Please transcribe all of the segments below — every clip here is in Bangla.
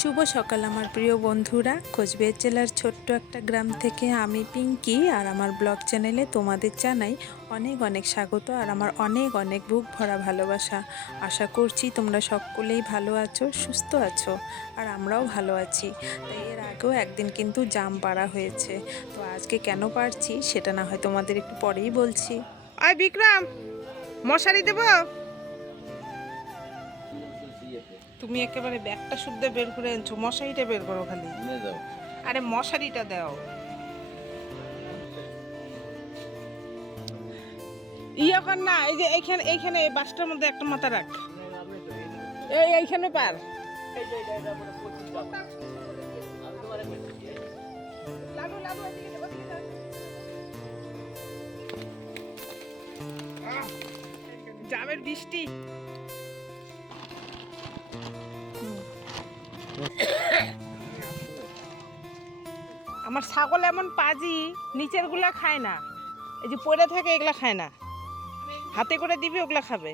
শুভ সকাল আমার প্রিয় বন্ধুরা। কোচবিহার জেলার ছোট্ট একটা গ্রাম থেকে আমি পিঙ্কি আর আমার ব্লগ চ্যানেলে তোমাদের জানাই অনেক অনেক স্বাগত আর আমার অনেক অনেক বুক ভরা ভালোবাসা। আশা করছি তোমরা সকলেই ভালো আছো, সুস্থ আছো আর আমরাও ভালো আছি। তাই এর আগেও একদিন কিন্তু জাম পাড়া হয়েছে। তো আজকে কেন পারছি সেটা না হয় তোমাদের একটু পরেই বলছি। আয় বিক্রম, মশারি দেব? তুমি একেবারে ব্যাগটা শুদ্ধ বের করে আনছো মশারিটা বের করো খালি। আরে মশারিটা দাও। ইয়ে কর না এই যে এইখানে এইখানে এই বাসটার মধ্যে একটা মাথা রাখ। এই এইখানে পার। লালু, লালু, জামের বৃষ্টি। আমার ছাগল এমন পাজি নিচেরগুলা খায় না। এই যে পড়ে থাকে এগুলা খায় না। হাতে করে দিবি ওগুলা খাবে।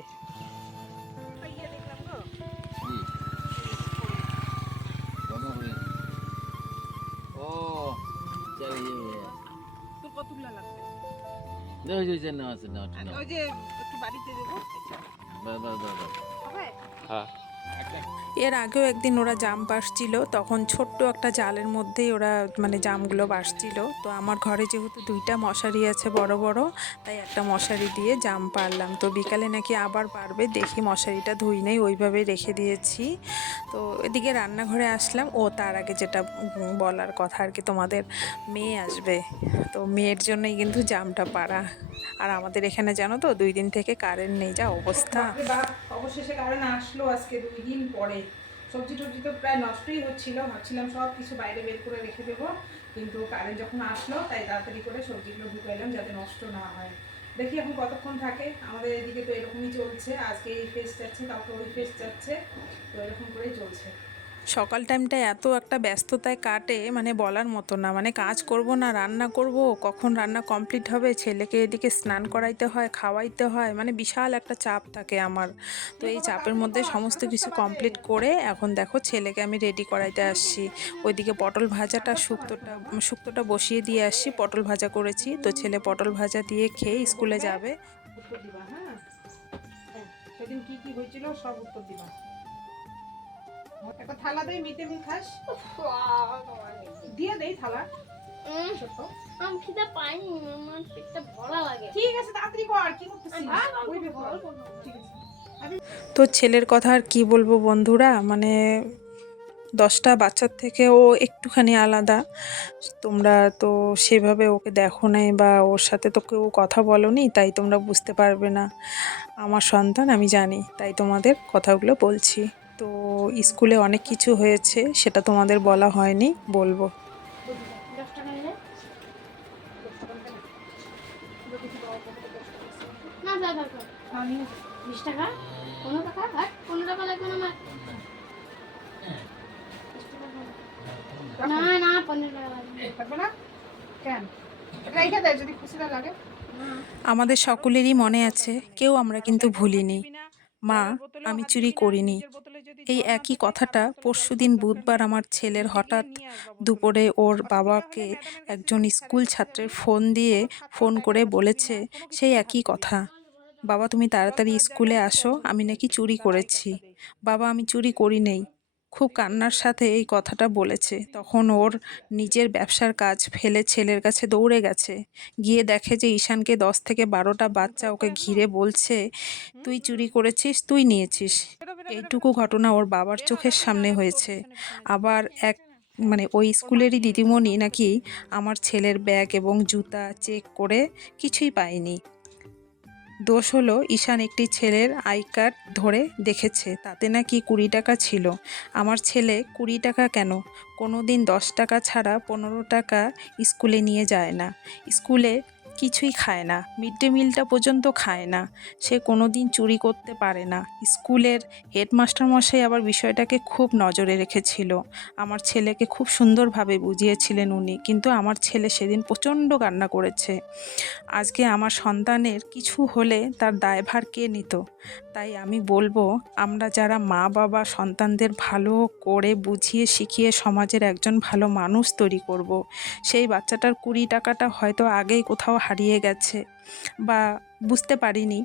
ও এর আগেও একদিন ওরা জাম পাসছিল তখন ছোট্ট একটা জালের মধ্যেই ওরা মানে জামগুলো বাসছিল। তো আমার ঘরে যেহেতু দুইটা মশারি আছে বড় বড়, তাই একটা মশারি দিয়ে জাম পারলাম তো বিকালে নাকি আবার পারবে, দেখি মশারিটা ধুই নেই, ওইভাবে রেখে দিয়েছি। তো এদিকে রান্নাঘরে আসলাম। ও তার আগে যেটা বলার কথা আর কি, তোমাদের মেয়ে আসবে। তো মেয়ের জন্যই কিন্তু জামটা পারা আর আমাদের এখানে জানো তো, দুই দিন থেকে কারেন্ট নেই, যা অবস্থা। অবশেষে কারেন্ট আসলো আজকে দুই দিন পরে। সবজি টবজি তো প্রায় নষ্টই হচ্ছিল, ভাবছিলাম সব কিছু বাইরে বের করে রেখে দেবো। কিন্তু কারেন্ট যখন আসলো, তাই তাড়াতাড়ি করে সবজিগুলো ঢুকাইলাম যাতে নষ্ট না হয়। দেখি এখন কতক্ষণ থাকে। আমাদের এদিকে তো এরকমই চলছে। আজকে এই ফেস যাচ্ছে কাউকে ওই ফেস যাচ্ছে। তো এরকম করেই চলছে। সকাল টাইমটা এত একটা ব্যস্ততায় কাটে মানে বলার মতো না। মানে কাজ করব না রান্না করব কখন রান্না কমপ্লিট হবে ছেলেকে এদিকে স্নান করাইতে হয় খাওয়াইতে হয় মানে বিশাল একটা চাপ থাকে আমার। তো এই চাপের মধ্যে সমস্ত কিছু কমপ্লিট করে এখন দেখো ছেলেকে আমি রেডি করাইতে আসছি। ওইদিকে পটল ভাজাটা শুক্তোটা শুক্তোটা বসিয়ে দিয়ে আসছি পটল ভাজা করেছি। তো ছেলে পটল ভাজা দিয়ে খেয়ে স্কুলে যাবে। উত্তর দিবা হ্যাঁ? হ্যাঁ, সেদিন হয়েছিল সব উত্তর দিবা। একটা থালা দেয় মিটে মিল খাস। দিয়ে দেই থালা। উম, আমি খিদে পাইনি আমার পেটটা ভরা লাগে। ঠিক আছে তাড়াতাড়ি কর কি করতেছিস? ওই ব্যাপার। ঠিক আছে। তো ছেলের কথা আর কি বলব বন্ধুরা মানে দশটা বাচ্চার থেকে ও একটুখানি আলাদা। তোমরা তো সেভাবে ওকে দেখো নাই বা ওর সাথে তো কেউ কথা বলনি তাই তোমরা বুঝতে পারবে না। আমার সন্তান আমি জানি তাই তোমাদের কথাগুলো বলছি। তো স্কুলে অনেক কিছু হয়েছে সেটা তোমাদের বলা হয়নি বলব। না না টাকা কেন? যদি খুশি না লাগে। আমাদের সকলেরই মনে আছে কেউ আমরা কিন্তু ভুলিনি। মা আমি চুরি করিনি। এই একই কথাটা পরশুদিন বুধবার আমার ছেলের হঠাৎ দুপুরে ওর বাবাকে একজন স্কুল ছাত্রের ফোন দিয়ে ফোন করে বলেছে, সেই একই কথা। বাবা, তুমি তাড়াতাড়ি স্কুলে আসো, আমি নাকি চুরি করেছি। বাবা, আমি চুরি করি নেই। খুব কান্নার সাথে এই কথাটা বলেছে। তখন ওর নিজের ব্যবসার কাজ ফেলে ছেলের কাছে দৌড়ে গেছে। গিয়ে দেখে যে ঈশানকে দশ থেকে বারোটা বাচ্চা ওকে ঘিরে বলছে, তুই চুরি করেছিস, তুই নিয়েছিস। এইটুকু ঘটনা ওর বাবার চোখের সামনে হয়েছে। আবার এক মানে ওই স্কুলেরই দিদিমণি নাকি আমার ছেলের ব্যাগ এবং জুতা চেক করে কিছুই পায়নি। দোষ হলো ঈশান একটি ছেলের আই কার্ড ধরে দেখেছে, তাতে নাকি কুড়ি টাকা ছিল। আমার ছেলে কুড়ি টাকা কেন? কোনো দিন দশ টাকা ছাড়া পনেরো টাকা স্কুলে নিয়ে যায় না। স্কুলে কিছুই খায় না। মিড ডে মিলটা পর্যন্ত খায় না। সে কোনো দিন চুরি করতে পারে না। স্কুলের হেডমাস্টার মশাই আবার বিষয়টাকে খুব নজরে রেখেছিল। আমার ছেলেকে খুব সুন্দরভাবে বুঝিয়েছিলেন উনি, কিন্তু আমার ছেলে সেদিন প্রচণ্ড কান্না করেছে। আজকে আমার সন্তানের কিছু হলে তার দায়ভার কে নিত? তাই আমি বলব, আমরা যারা মা বাবা সন্তানদের ভালো করে বুঝিয়ে শিখিয়ে সমাজের একজন ভালো মানুষ তৈরি করব। সেই বাচ্চাটার কুড়ি টাকাটা হয়তো আগেই কোথাও হারিয়ে গেছে বা বুঝতে পারিনি।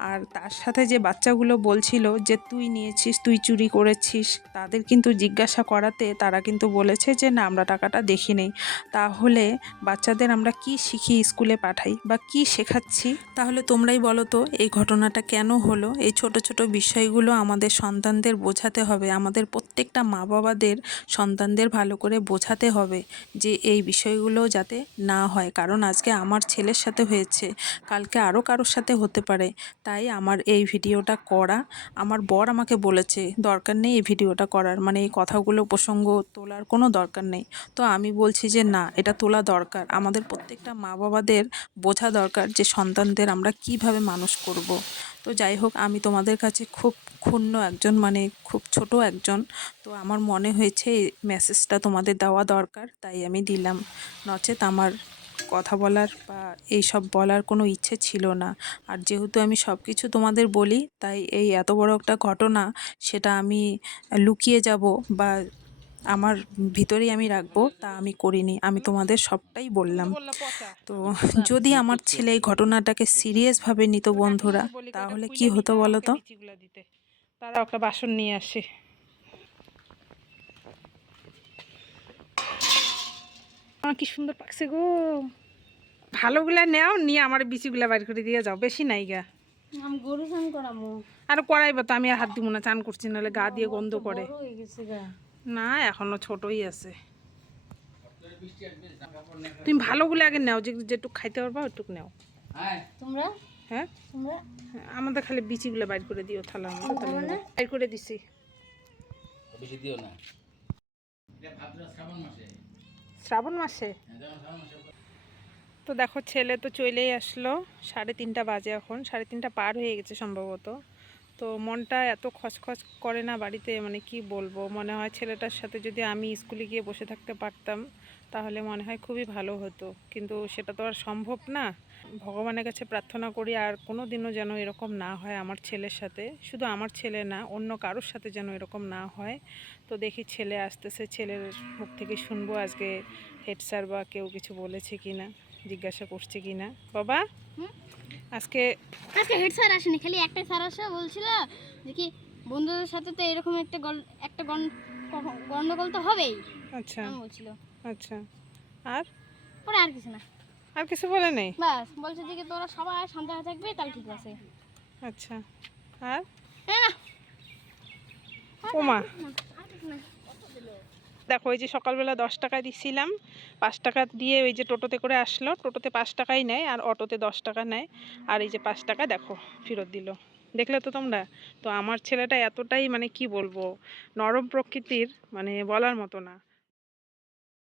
আর তার সাথে যে বাচ্চাগুলো বলছিল যে, তুই নিয়েছিস, তুই চুরি করেছিস। তাদের কিন্তু জিজ্ঞাসা করাতে তারা কিন্তু বলেছে যে, না, আমরা টাকাটা দেখি নেই। তাহলে বাচ্চাদের আমরা কি শিখি স্কুলে পাঠাই বা কি শেখাচ্ছি? তাহলে তোমরাই বলো তো, এই ঘটনাটা কেন হলো? এই ছোট ছোট বিষয়গুলো আমাদের সন্তানদের বোঝাতে হবে। আমাদের প্রত্যেকটা মা বাবাদের সন্তানদের ভালো করে বোঝাতে হবে যে, এই বিষয়গুলো যাতে না হয়। কারণ আজকে আমার ছেলের সাথে হয়েছে, কালকে আরও কারোর সাথে হতে পারে। তাই আমার এই ভিডিওটা করা। আমার বর আমাকে বলেছে, দরকার নেই এই ভিডিওটা করার। মানে এই কথাগুলো প্রসঙ্গ তোলার কোনো দরকার নেই। তো আমি বলছি যে, না, এটা তোলা দরকার। আমাদের প্রত্যেকটা মা বাবাদের বোঝা দরকার যে সন্তানদের আমরা কীভাবে মানুষ করব। তো যাই হোক, আমি তোমাদের কাছে খুব ক্ষুণ্ণ একজন মানে খুব ছোট একজন। তো আমার মনে হয়েছে এই মেসেজটা তোমাদের দেওয়া দরকার, তাই আমি দিলাম। নচেত আমার কথা বলার বা এইসব বলার কোনো ইচ্ছে ছিল না। আর যেহেতু আমি সব কিছু তোমাদের বলি, তাই এই এত বড় একটা ঘটনা সেটা আমি লুকিয়ে যাব বা আমার ভিতরেই আমি রাখব, তা আমি করিনি। আমি তোমাদের সবটাই বললাম। তো যদি আমার ছেলে এই ঘটনাটাকে সিরিয়াসভাবে নিত বন্ধুরা, তাহলে কি হতো বলো তো? তারা একটা বাসন নিয়ে আসে। কি সুন্দর পাকছে গো। ভালোগুলা নেও নিয়ে আমার বিচিগুলা বাইর করে দিয়ে যাও বেশি নাই গা। আমি গরু স্নান করামো। আর করাইবা তো আমি আর হাত দিব না চান করছি নাহলে গা দিয়ে গন্ধ করে। বড় হয়ে গেছে গা। না এখনও ছোটই আছে। তুমি ভালোগুলো আগে নাও যে যেটুক খাইতে পারবা ওটুক নাও। তোমরা? হ্যাঁ? তোমরা? আমাদের খালি বিচিগুলো বাইর করে দিও তাহলে বাইর করে দিছি। বেশি দিও না। এটা ভাদ্র শ্রাবণ মাসে। শ্রাবণ মাসে? তো দেখো, ছেলে তো চলেই আসলো। সাড়ে তিনটা বাজে এখন, সাড়ে তিনটা পার হয়ে গেছে সম্ভবত। তো মনটা এত খসখস করে না বাড়িতে মানে কি বলব? মনে হয় ছেলেটার সাথে যদি আমি স্কুলে গিয়ে বসে থাকতে পারতাম, তাহলে মনে হয় খুবই ভালো হতো। কিন্তু সেটা তো আর সম্ভব না। ভগবানের কাছে প্রার্থনা করি আর কোনো দিনও যেন এরকম না হয় আমার ছেলের সাথে। শুধু আমার ছেলে না অন্য কারোর সাথে যেন এরকম না হয়। তো দেখি ছেলে আসতেছে ছেলের মুখ থেকে শুনব আজকে হেড স্যার বা কেউ কিছু বলেছে কি না জিজ্ঞাসা করছে কি না বাবা আজকে আজকে হেড স্যার আসেনি খালি একটা স্যার আসে বলছিল যে কি বন্ধুদের সাথে তো এরকম একটা গল একটা গন্ডগোল তো হবেই আচ্ছা। বলছিল। আচ্ছা। আর? পরে আর কিছু না। আর কিছু বলে নেই? বাস বলছে যে তোরা সবাই শান্ত হয়ে থাকবে তাহলে ঠিক আছে। আচ্ছা আর? না। ওমা। দেখো ওই যে সকালবেলা দশ টাকা দিছিলাম পাঁচ টাকা দিয়ে ওই যে টোটোতে করে আসলো টোটোতে পাঁচ টাকাই নেয় আর অটোতে দশ টাকা নেয়। আর এই যে পাঁচ টাকা দেখো ফেরত দিল। দেখলে তো তোমরা? তো আমার ছেলেটা এতটাই মানে কি বলব নরম প্রকৃতির মানে বলার মতো না।